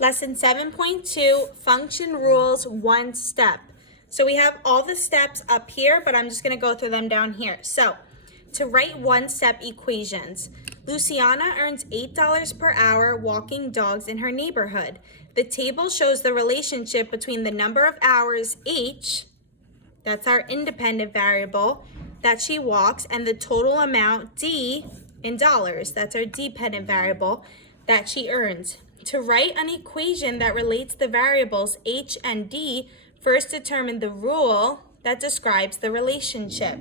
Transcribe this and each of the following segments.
Lesson 7.2, function rules, one step. So we have all the steps up here, but I'm just going to go through them down here. So to write one-step equations, Luciana earns $8 per hour walking dogs in her neighborhood. The table shows the relationship between the number of hours, H, that's our independent variable, that she walks, and the total amount, D, in dollars, that's our dependent variable, that she earns. To write an equation that relates the variables H and D, first determine the rule that describes the relationship.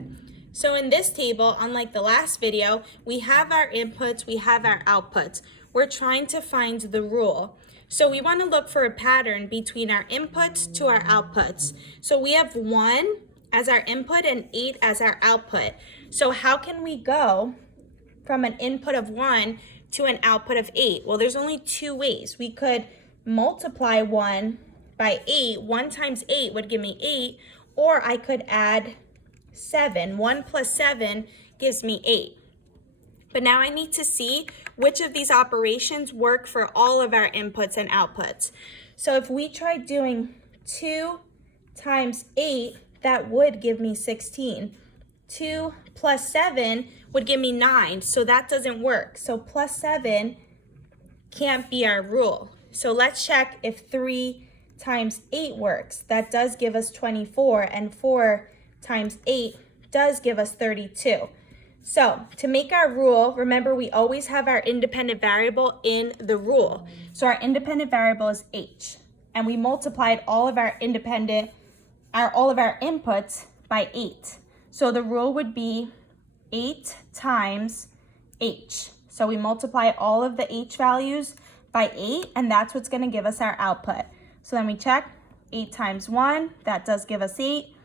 So in this table, unlike the last video, we have our inputs, we have our outputs. We're trying to find the rule. So we want to look for a pattern between our inputs to our outputs. So we have 1 as our input and 8 as our output. So how can we go from an input of 1 to an output of 8? Well, there's only 2 ways. We could multiply 1 by 8. 1 times 8 would give me 8, or I could add 7. 1 plus 7 gives me 8. But now I need to see which of these operations work for all of our inputs and outputs. So if we try doing 2 times 8, that would give me 16. 2 plus 7 would give me 9, so that doesn't work. So plus 7 can't be our rule. So let's check if 3 times 8 works. That does give us 24, and 4 times 8 does give us 32. So to make our rule, remember we always have our independent variable in the rule. So our independent variable is H, and we multiplied all of our inputs by 8. So the rule would be 8 times H. So we multiply all of the H values by 8, and that's what's going to give us our output. So then we check 8 times 1, that does give us 8.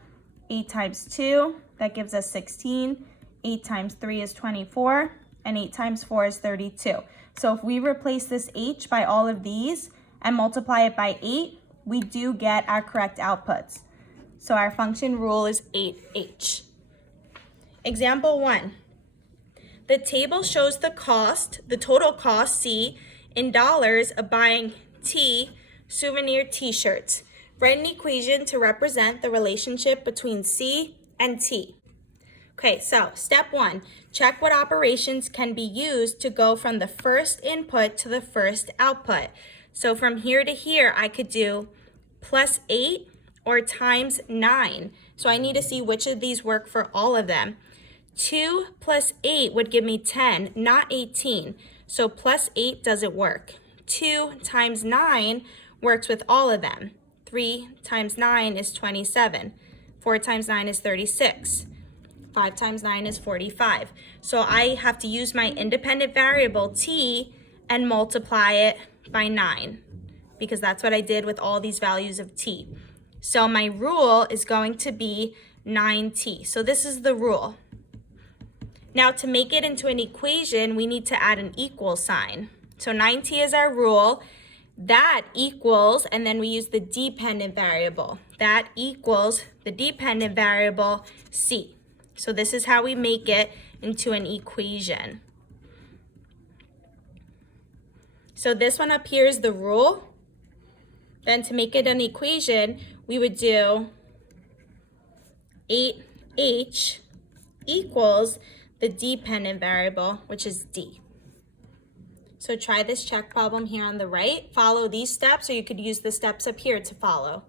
8 times 2, that gives us 16. 8 times 3 is 24, and 8 times 4 is 32. So if we replace this H by all of these and multiply it by 8, we do get our correct outputs. So our function rule is 8H. Example 1. The table shows the total cost, C, in dollars of buying T souvenir t-shirts. Write an equation to represent the relationship between C and T. Okay, so step 1, check what operations can be used to go from the first input to the first output. So from here to here, I could do plus 8 or times 9. So I need to see which of these work for all of them. 2 plus 8 would give me 10, not 18. So plus 8 doesn't work. 2 times 9 works with all of them. 3 times 9 is 27. 4 times 9 is 36. 5 times 9 is 45. So I have to use my independent variable T and multiply it by 9, because that's what I did with all these values of T. So my rule is going to be 9T. So this is the rule. Now to make it into an equation, we need to add an equal sign. So 9T is our rule. That equals, and then we use the dependent variable. That equals the dependent variable C. So this is how we make it into an equation. So this one up here is the rule. Then to make it an equation, we would do 8H equals the dependent variable, which is D. So try this check problem here on the right. Follow these steps, or you could use the steps up here to follow.